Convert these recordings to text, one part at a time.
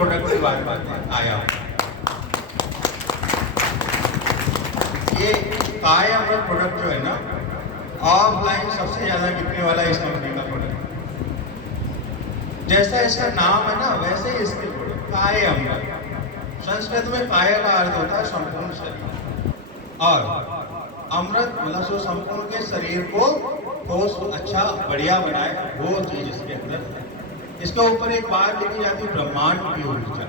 Product की बात करते हैं, काया। ये काया अमृत प्रोडक्ट जो है ना, ऑफलाइन सबसे ज्यादा बिकने वाला इस कंपनी का प्रोडक्ट। जैसा इसका नाम है ना, वैसे ही इसके प्रोडक्ट काय अमृत। संस्कृत में काया का अर्थ होता है संपूर्ण शरीर, और अमृत मतलब जो संपूर्ण के शरीर को ठोस अच्छा बढ़िया बनाए, वो चीज इसके अंदर है। इसके ऊपर एक बात लिखी जाती है, ब्रह्मांड की ऊर्जा।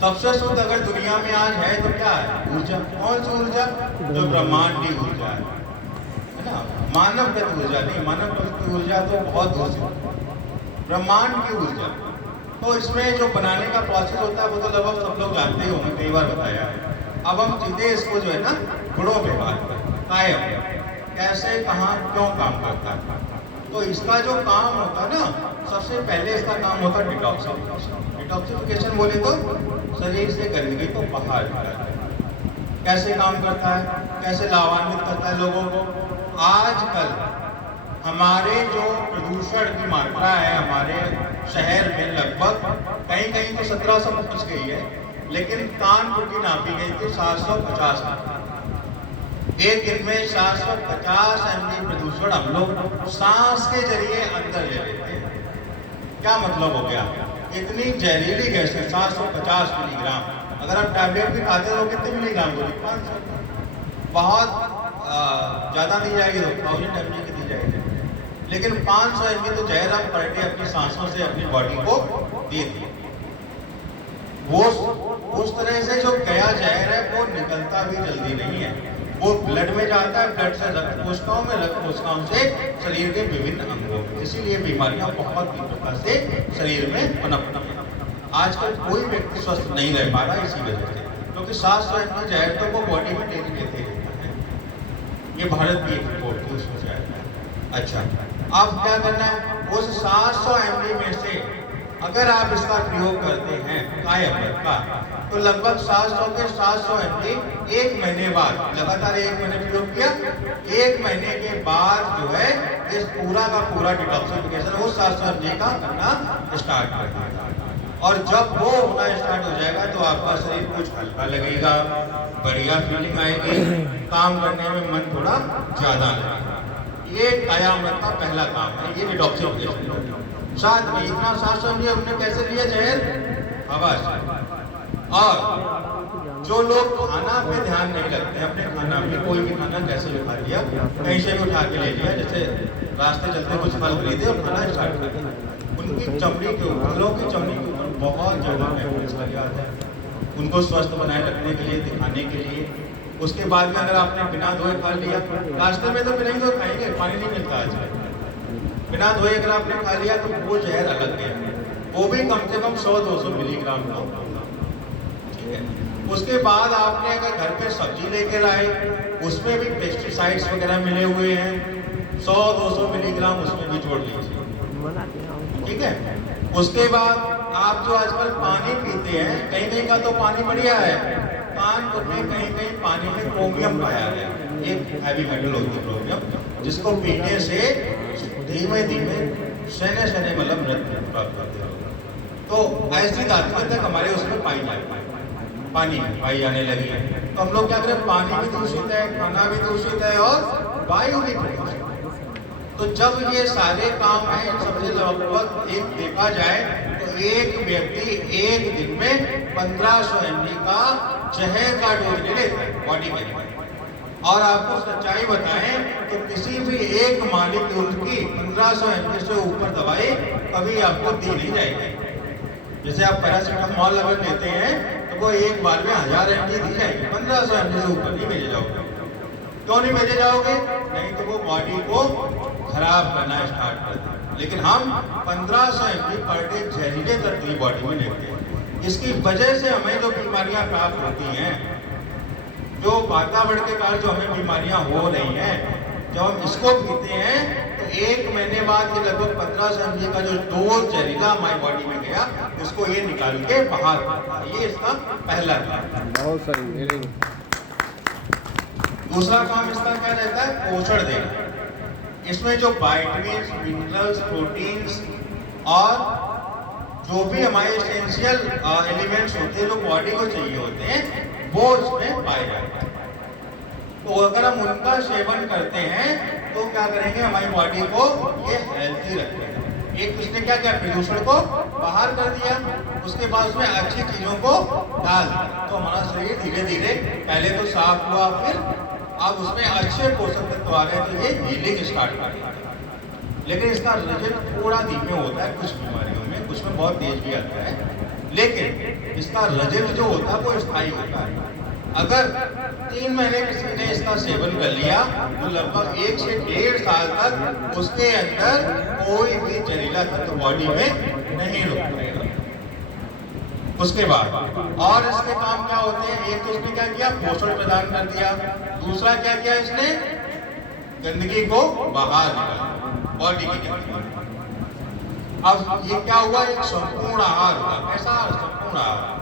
सबसे शुद्ध अगर दुनिया में आज है तो क्या है? ऊर्जा। कौन सी ऊर्जा? जो ब्रह्मांड की ऊर्जा है ना, मानवगत ऊर्जा नहीं। मानवगत ऊर्जा तो बहुत दूर, ब्रह्मांड की ऊर्जा। तो इसमें जो बनाने का प्रोसेस होता है वो तो लगभग सब लोग जानते ही होंगे, कई बार बताया है। अब हम सीधे इसको जो है ना गुणों पे बात करते हैं, काया कैसे, कहाँ, क्यों काम करता है। तो इसका जो काम होता है ना, सबसे पहले इसका काम होता है डिटॉक्सिफिकेशन। डिटॉक्सिफिकेशन बोले तो शरीर से गंदगी को बाहर निकालता है। कैसे काम करता है, कैसे लाभान्वित करता है लोगों को। आजकल हमारे जो प्रदूषण की मात्रा है हमारे शहर में, लगभग कहीं कहीं तो 1700 पहुंच गई है, लेकिन कानपुर की नापी गई थी 750। एक दिन में 750 mg प्रदूषण हम लोग सांस के जरिए अंदर ले लेते हैं। क्या मतलब हो गया? इतनी जहरीली गैस है 750 मिलीग्राम। अगर आप टैबलेट भी खाते हो कितने मिलीग्राम होगी? 500। बहुत ज़्यादा दी जाएगी तो 1000 mg की दी जाएगी, लेकिन 500 mg तो जहर हम पर डे अपनी सांसों से अपनी बॉडी को दे दिए। वो उस तरह से जो गया जहर है वो निकलता भी जल्दी नहीं है, वो ब्लड में जाता है, ब्लड से रक्त कोशिकाओं में, रक्त कोशिकाओं से शरीर के विभिन्न अंगों में। इसीलिए बीमारियां बहुत तीव्रता से शरीर में पनपती हैं। आजकल कोई व्यक्ति स्वस्थ नहीं रह पा रहा इसी वजह से, क्योंकि 700 mg जहर तो वो बॉडी में डेली लेते रहता है। ये भारत की एक रिपोर्ट थी, उसमें जहर है। अच्छा, अब क्या करना है? उस 700 mg में से अगर आप इसका प्रयोग करते हैं काय अमृत का, तो लगभग 700 के 700 mg एक महीने बाद, लगातार एक महीने प्रयोग किया, एक महीने के बाद जो है इस पूरा का पूरा डिटॉक्सिफिकेशन वो 700 mg का करना स्टार्ट कर देगा। और जब वो होना स्टार्ट हो जाएगा तो आपका शरीर कुछ हल्का लगेगा, बढ़िया फीलिंग आएगी, काम करने में मन थोड़ा ज्यादा लगेगा। ये काया अमृत का पहला काम है, ये डिटॉक्सिफिकेशन। साथ में इतना 700 mg हमने कैसे लिया जहर? हवा से। और जो लोग खाना पे ध्यान नहीं रखते, अपने खाना में कोई भी खाना कैसे भी खा लिया, कहीं से भी उठा के ले लिया, जैसे रास्ते चलते कुछ फल खरीदे और खाना स्टार्ट कर दिया, उनकी चमड़ी के ऊपर, फलों की चमड़ी के ऊपर बहुत ज़्यादा केमिकल्स लग जाते हैं, उनको स्वस्थ बनाए रखने के लिए, दिखाने के लिए। उसके बाद में अगर आपने बिना धोए खा लिया, रास्ते में तो बिना ही धोए खाएंगे, पानी नहीं मिलता आज, बिना धोए अगर आपने खा लिया तो वो जहर अलग है, वो भी कम से कम 100-200 मिलीग्राम का, ठीक है। उसके बाद आपने अगर घर पे सब्जी लेकर आए, उसमें भी पेस्टिसाइड्स वगैरह मिले हुए हैं, 100-200 मिलीग्राम उसमें भी जोड़ लीजिए, ठीक है। उसके बाद आप जो आजकल पानी पीते हैं, कहीं कहीं का तो पानी बढ़िया है, कानपुर में कहीं कहीं पानी में क्रोमियम पाया गया, एक हैवी मेटल होती है क्रोमियम, जिसको पीने से धीमे धीमे सहने सहने मतलब मृत्यु प्राप्त करते हैं। तो ऐसी धातुएं तक हमारे उसमें पाई जाए, पानी में पाई जाने लगी है। तो हम लोग क्या करें? पानी भी दूषित है, खाना भी दूषित है और वायु भी दूषित है। तो जब ये सारे काम हैं, सबसे लगभग एक देखा जाए तो एक व्यक्ति एक दिन में 1500 mg का जहर का डोज ले लेता है बॉडी में। और आपको सच्चाई बताएं तो किसी भी एक मॉलिक्यूल की 1500 mg से ऊपर दवाई कभी आपको दी नहीं जाएगी। जैसे आप पैरासिटामोल अगर लेते हैं तो वो एक बार में 1000 mg दी जाएगी, 1500 mg से ऊपर नहीं भेजे जाओगे। क्यों नहीं भेजे जाओगे? नहीं तो वो बॉडी को खराब करना स्टार्ट कर देगा। लेकिन हम 1500 mg पर डे जहरीले तत्व बॉडी में लेते हैं। इसकी वजह से हमें जो बीमारियां प्राप्त होती हैं, जो वातावरण के कारण जो हमें बीमारियां हो रही हैं, जब हम इसको पीते हैं तो एक महीने बाद ये लगभग 1500 mg का जो डोज जहरीला हमारी बॉडी में गया, उसको ये निकाल के बाहर करता है। ये इसका पहला काम। बहुत सही। दूसरा काम इसका क्या रहता है? पोषण देना। इसमें जो विटामिन्स, मिनरल्स, प्रोटीन्स और जो भी हमारे एसेंशियल एलिमेंट्स होते हैं जो बॉडी को चाहिए होते हैं वो इसमें पाए जाते हैं। तो अगर हम उनका सेवन करते हैं तो क्या करेंगे, हमारी बॉडी को ये हेल्थी रखेंगे। एक उसने क्या किया, प्रदूषण को बाहर कर दिया, उसके बाद उसमें अच्छी चीजों को डाल दिया, तो हमारा शरीर धीरे धीरे पहले तो साफ हुआ, फिर अब उसमें अच्छे पोषक तत्व आ रहे, तो ये हीलिंग स्टार्ट कर दिया। लेकिन इसका रिजल्ट थोड़ा धीमे होता है कुछ बीमारियों में, कुछ में बहुत तेज भी आता है, लेकिन इसका रिजल्ट जो होता है वो स्थायी होता है। अगर 3 महीने किसी ने इसका सेवन कर लिया तो लगभग 1 से 1.5 साल तक उसके अंदर कोई भी जहरीला तत्व बॉडी में नहीं रुक पाएगा। उसके बाद और इसके काम क्या होते हैं, एक तो उसने क्या किया, पोषण प्रदान कर दिया, दूसरा क्या किया, इसने गंदगी को बाहर निकाला, बॉडी की गंदगी। अब ये क्या हुआ, एक संपूर्ण आहार हुआ। कैसा संपूर्ण आहार?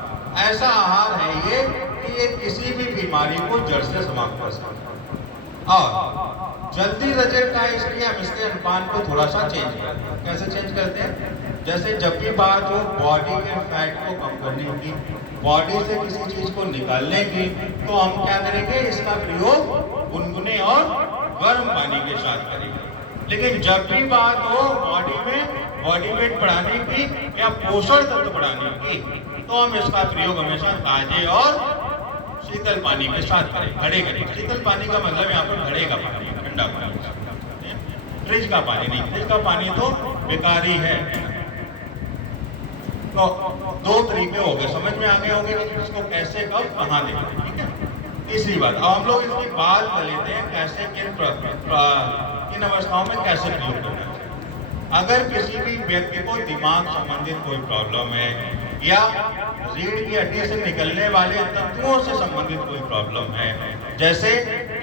ऐसा आहार है ये कि ये किसी भी बीमारी को जड़ से समाप्त कर सकता है और जल्दी रिजल्ट आए, इसलिए हम इसके अनुपान को थोड़ा सा चेंज करते हैं। कैसे चेंज करते हैं? जैसे जब भी बात हो बॉडी के फैट को कम करने की, बॉडी से किसी चीज को निकालने की, तो हम क्या करेंगे, इसका प्रयोग गुनगुने और गर्म पानी के साथ करेंगे। लेकिन जब भी बात हो बॉडी में बॉडी वेट बढ़ाने की या पोषण तत्व बढ़ाने की, तो हम इसका प्रयोग हमेशा ताजे और शीतल पानी के साथ करें, घड़े करें। शीतल पानी का मतलब यहाँ पर घड़े का पानी, ठंडा पानी, फ्रिज का पानी नहीं। फ्रिज का पानी तो बेकार ही है। तो 2 तरीके हो गए, समझ में आ गए होंगे कि इसको कैसे कब कहाँ देना, ठीक है। तीसरी बात, अब हम लोग इसकी बात कर लेते हैं कैसे किन अवस्थाओं में कैसे प्रयोग करना है। अगर किसी भी व्यक्ति को दिमाग संबंधित कोई प्रॉब्लम है या रीढ़ की हड्डी से निकलने वाले तंतुओं से संबंधित कोई प्रॉब्लम है, जैसे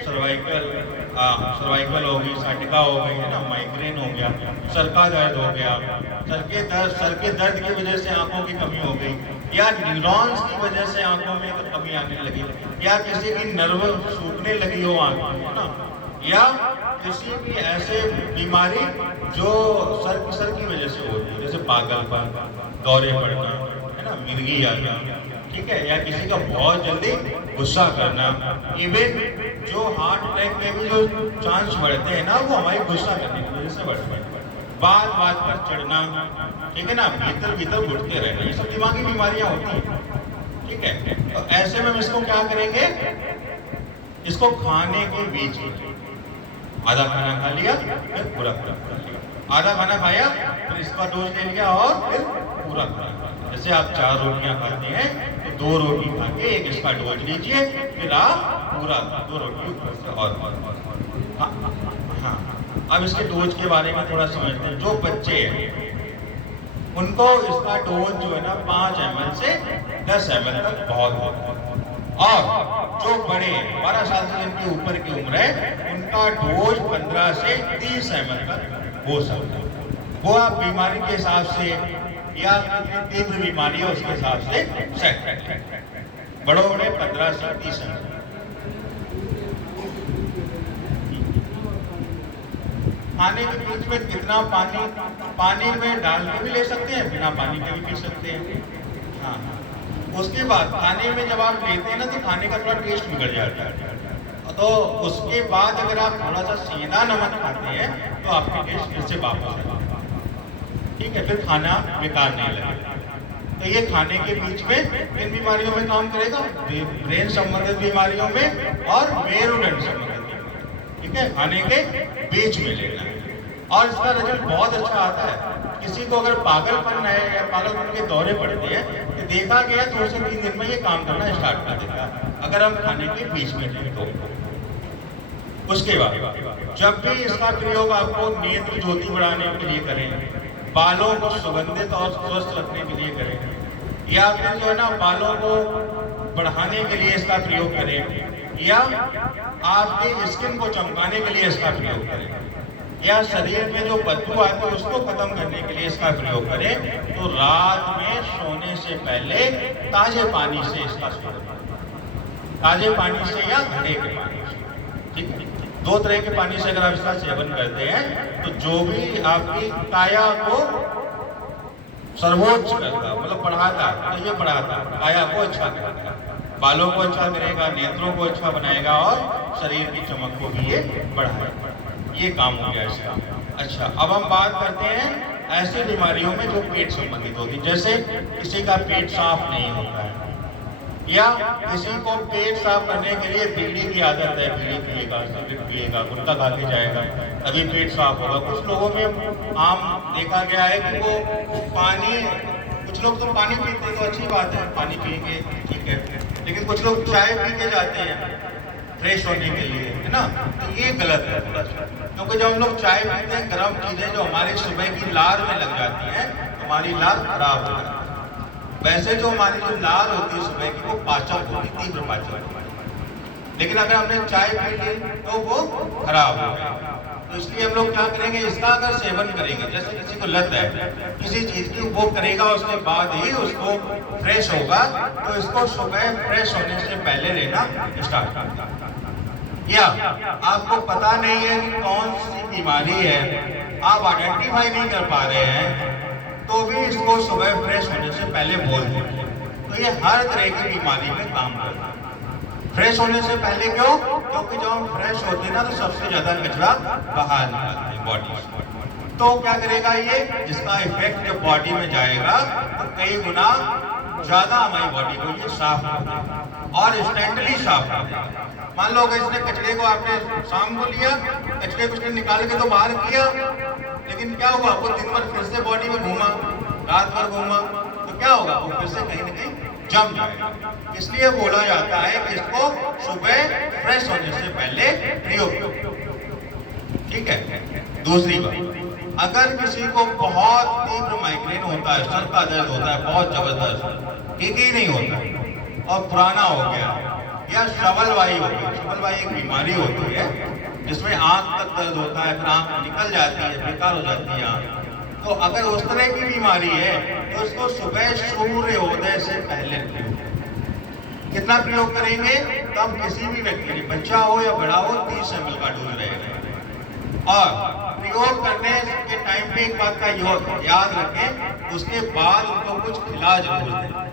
सर्वाइकल हो गई, साटिका हो गई है ना, माइग्रेन हो गया, सर का दर्द हो गया, सर के दर्द की वजह से आंखों की कमी हो गई, या न्यूरॉन्स की वजह से आंखों में कमी आने लगी, या किसी की नर्व सूखने लगी हो आंखों में ना, या किसी भी ऐसे बीमारी जो सर की वजह से होती है, जैसे पागलपन, दौरे पड़ना, है ना, मिर्गी आना, ठीक है, या किसी का बहुत जल्दी गुस्सा करना, इवन जो हार्ट अटैक में भी जो चांस बढ़ते हैं ना, वो हमारी गुस्सा करने की वजह से बढ़ते हैं। बात पर चढ़ना, ठीक है ना, भीतर घुटते रहना, ये सब दिमागी बीमारियां होती हैं, ठीक है। तो ऐसे में हम इसको क्या करेंगे, इसको खाने के बीच में आधा खाना खा लिया, फिर पूरा खा लिया, आधा खाना खाया, फिर इसका डोज ले लिया और फिर पूरा खाना। जैसे आप 4 रोटियां खाते हैं तो 2 रोटी खा के एक इसका डोज लीजिए, फिर आप पूरा 2 रोटी ऊपर से और हाँ। अब इसके डोज के बारे में थोड़ा समझते हैं। जो बच्चे हैं उनको इसका डोज जो है ना 5 ml से 10 ml तक बहुत होता है, और जो बड़े 12 साल से जिनके ऊपर की उम्र है उनका डोज 15 से 30 ml तक हो सकता है। वो आप बीमारी के हिसाब से या तीव्र बीमारी है उसके हिसाब से सेट करें। बड़ों में 15 से 30 ml। खाने के बीच में कितना पानी में डाल के भी ले सकते हैं, बिना पानी के भी पी सकते हैं। हाँ, उसके बाद खाने में जब आप लेते हैं ना तो खाने का थोड़ा टेस्ट बिगड़ जाता है, तो उसके बाद अगर आप थोड़ा सा सेंधा नमक खाते हैं तो आपका टेस्ट फिर से वापस आ जाता है, ठीक है, फिर खाना बेकार नहीं लगेगा। तो ये खाने के बीच में इन बीमारियों में काम करेगा, ब्रेन संबंधित बीमारियों में और मेरुदंड संबंधित, ठीक है, खाने के बीच में लेना है। और इसका रिजल्ट बहुत अच्छा आता है। किसी को अगर पागलपन है या पागलपन के दौरे पड़ते हैं तो देखा गया 2 से 3 दिन में ये काम करना स्टार्ट कर देता है, अगर हम खाने के बीच में लें तो। उसके बाद जब भी इसका प्रयोग आपको नेत्र ज्योति बढ़ाने के लिए करें, बालों को सुगंधित और स्वस्थ रखने के लिए करें, या फिर जो है ना बालों को बढ़ाने के लिए इसका प्रयोग करें, या आपके स्किन को चमकाने के लिए इसका प्रयोग करें, या शरीर में जो बदबू आती है उसको खत्म करने के लिए इसका प्रयोग करें, तो रात में सोने से पहले ताजे पानी से इसका सेवन करें, ताजे पानी से या घड़े के पानी से, ठीक है। 2 तरह के पानी से अगर आप इसका सेवन करते हैं तो जो भी आपकी काया को सर्वोच्च करता, मतलब बढ़ाता, तो ये बढ़ाता, काया को अच्छा करेगा, बालों को अच्छा करेगा, नेत्रों को अच्छा बनाएगा और शरीर की चमक को भी ये बढ़ाएगा। ये काम हो गया इसका। अच्छा, अब हम बात करते हैं ऐसी बीमारियों में जो पेट संबंधित होती है, जैसे किसी का पेट साफ नहीं होता है, या किसी को पेट साफ करने के लिए बीड़ी की आदत है, बीड़ी पिएगा, सिगरेट पिएगा, गुटखा खा के जाएगा, तभी पेट साफ होगा। कुछ लोगों में आम देखा गया है कि वो पानी, कुछ लोग तो पानी पीते हैं तो अच्छी बात है, पानी पिएंगे ठीक है, लेकिन कुछ लोग चाय पी के जाते हैं फ्रेश होने के लिए, है ना, तो ये गलत है थोड़ा सा, क्योंकि जब हम लोग चाय पीते हैं गर्म चीजें जो हमारे सुबह की लार में लग जाती है, हमारी लार खराब हो जाती है। वैसे जो हमारी जो लार होती है सुबह की वो पाचक होती है, तीव्र पाचक होती, लेकिन अगर हमने चाय पी ली तो वो खराब हो गई। तो इसलिए हम लोग क्या करेंगे, इसका अगर सेवन करेंगे, जैसे किसी को लत है किसी चीज की, वो करेगा उसके बाद ही उसको फ्रेश होगा, तो इसको सुबह फ्रेश होने से पहले लेना स्टार्ट कर दें। या आपको पता नहीं है कि कौन सी बीमारी है, आप आइडेंटिफाई नहीं कर पा रहे हैं, तो भी इसको सुबह फ्रेश होने से पहले बोल दें। तो ये हर तरह की बीमारी में काम करता है। फ्रेश होने से पहले क्यों? क्योंकि जब हम फ्रेश होते हैं ना तो सबसे ज्यादा कचरा बाहर निकलता है बॉडी से। तो क्या करेगा ये, इसका इफेक्ट जब बॉडी में जाएगा तो कई गुना ज्यादा हमारी बॉडी को ये साफ कर देगा और इंस्टेंटली साफ कर देगा। मान लो इसने कचरे को आपने शाम को लिया, कचरे को निकाल के तो बाहर किया, लेकिन क्या हुआ, वो दिन भर फिर से बॉडी में घूमा, रात भर घूमा, तो क्या होगा, वो फिर से कहीं ना कहीं जम जाएगा। इसलिए बोला जाता है कि इसको सुबह फ्रेश होने से पहले प्रयोग करो, ठीक है। दूसरी बात, अगर किसी को बहुत तीव्र माइग्रेन होता है, सर का दर्द होता है बहुत जबरदस्त, ठीक ही नहीं होता और पुराना हो गया, या श्रवलवाही हो गई, श्रवलवाही एक बीमारी होती है जिसमें आंख तक दर्द होता है, फिर आंख निकल जाती है, बेकार हो जाती है आंख, तो अगर उस तरह की बीमारी है तो उसको सुबह सूर्योदय से पहले कितना प्रयोग करेंगे, तब किसी भी व्यक्ति, बच्चा हो या बड़ा हो, 30 ml का डोज रहेगा। और प्रयोग करने के टाइम पे एक बात का याद रखें, उसके बाद उनको कुछ खिला जरूर दें,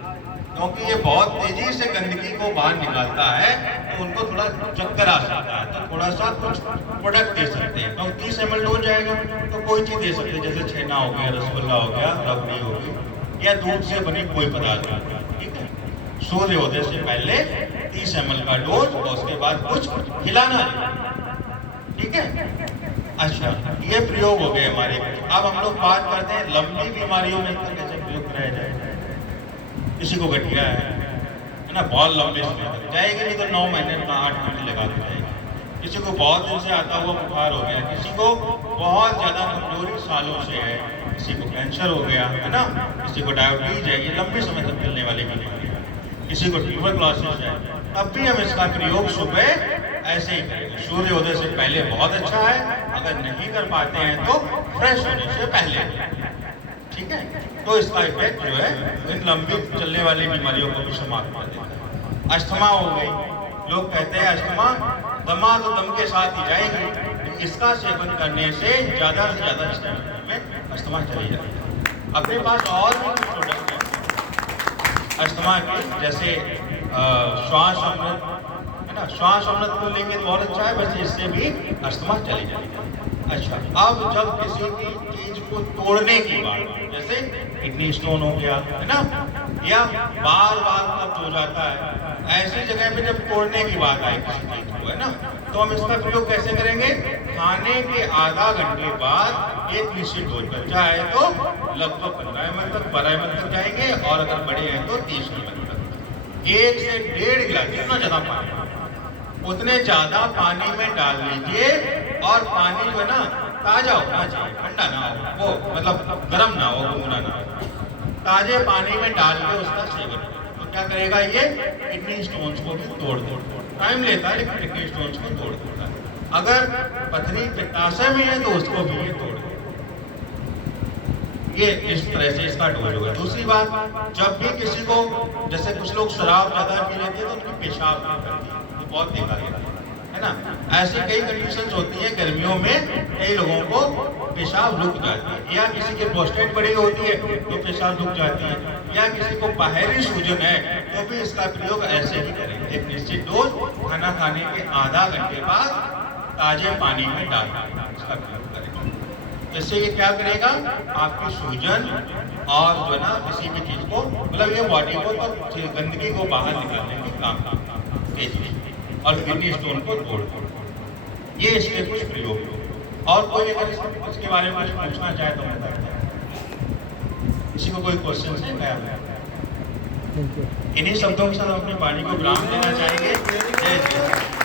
क्योंकि ये बहुत तेजी से गंदगी को बाहर निकालता है, तो उनको थोड़ा चक्कर आ सकता है, तो थोड़ा सा कुछ प्रोडक्ट दे सकते हैं। तो 30 ml डोज जाएगा तो कोई चीज दे सकते हैं, जैसे छेना हो गया, रसगुल्ला हो गया, रबड़ी हो गई, या दूध से बनी कोई पदार्थ हो गया, ठीक है। सूर्योदय से पहले 30 ml का डोज और उसके बाद कुछ खिलाना, ठीक है। अच्छा, ये प्रयोग हो गए हमारे। अब हम लोग बात करते हैं लंबी बीमारियों में कैसे प्रयोग कराया जाए। किसी को गठिया है ना, बहुत लंबे समय तक जाएगी, नहीं तो 9 महीने का 8 महीने लगा के जाएगी। किसी को बहुत दिन से आता हुआ बुखार हो गया, किसी को बहुत ज्यादा कमजोरी सालों से है, किसी को कैंसर हो गया, है ना, किसी को डायबिटीज है, ये लंबे समय तक चलने वाली बीमारी है, किसी को ट्यूबरक्लोसिस है, तब भी हम इसका प्रयोग सुबह ऐसे ही करेंगे। सूर्योदय से पहले बहुत अच्छा है, अगर नहीं कर पाते हैं तो फ्रेश होने से पहले, ठीक है। तो इसका इफेक्ट जो है इन लंबी चलने वाली बीमारियों को भी समाप्त कर देता है। अस्थमा हो गई, लोग कहते हैं अस्थमा दमा तो दम के साथ ही जाएगी, तो इसका सेवन करने से ज्यादा से ज्यादा इस में अस्थमा चली जाएगी। अपने पास और भी प्रोडक्ट है अस्थमा के, जैसे श्वास अमृत है ना, श्वास अमृत को लेंगे तो बहुत अच्छा है, वैसे इससे भी अस्थमा चली जाएगी। अच्छा, अब जब किसी की चीज को तोड़ने की बात, जैसे किडनी स्टोन हो गया, है ना, या बार बार कब्ज हो जाता है, ऐसी जगह पे जब तोड़ने की बात आए किसी चीज को, है ना, तो हम इसका प्रयोग कैसे करेंगे, खाने के आधा घंटे बाद एक निश्चित डोज पर, चाहे तो लगभग 15 ml तक 12 ml तक जाएंगे, और अगर बड़े हैं तो 30 ml तक, 1 से 1.5 गिलास, जितना ज्यादा पानी उतने ज्यादा पानी में डाल लीजिए, और पानी जो है ना ताजा होना चाहिए, ठंडा ना हो, वो मतलब गर्म ना हो, गुनगुना ना हो, ताजे पानी में डाल के उसका सेवन। तो क्या करेगा ये, किडनी स्टोन्स को भी तोड़ देता, टाइम लेता है लेकिन किडनी स्टोन्स को तोड़ देता है। अगर पथरी पित्ताशय में है तो उसको भी ये तोड़ देता, ये इस तरह से इसका डोज होगा। दूसरी बात, जब भी किसी को, जैसे कुछ लोग शराब ज्यादा पी लेते हैं तो उनकी पेशाब नहीं करती, बहुत देखा गया है है ना। ऐसी कई कंडीशंस होती है गर्मियों में, कई लोगों को पेशाब रुक जाती है, या किसी की प्रोस्टेट बड़ी होती है तो पेशाब रुक जाती है, या किसी को बाहरी सूजन है तो भी इसका प्रयोग ऐसे ही करें। एक निश्चित डोज खाना खाने के आधा घंटे बाद ताजे पानी में डाल इसका प्रयोग करें। इससे ये क्या करेगा, आपकी सूजन और जो ना किसी भी चीज को, मतलब ये बॉडी को तो गंदगी को बाहर निकालने के काम और किडनी स्टोन को तोड़, ये इसके कुछ प्रयोग। और कोई अगर इसके बारे में कुछ पूछना चाहे तो मैं किसी को कोई क्वेश्चन है क्या? इन्हीं शब्दों के साथ अपनी वाणी को विराम देना चाहेंगे। जय श्री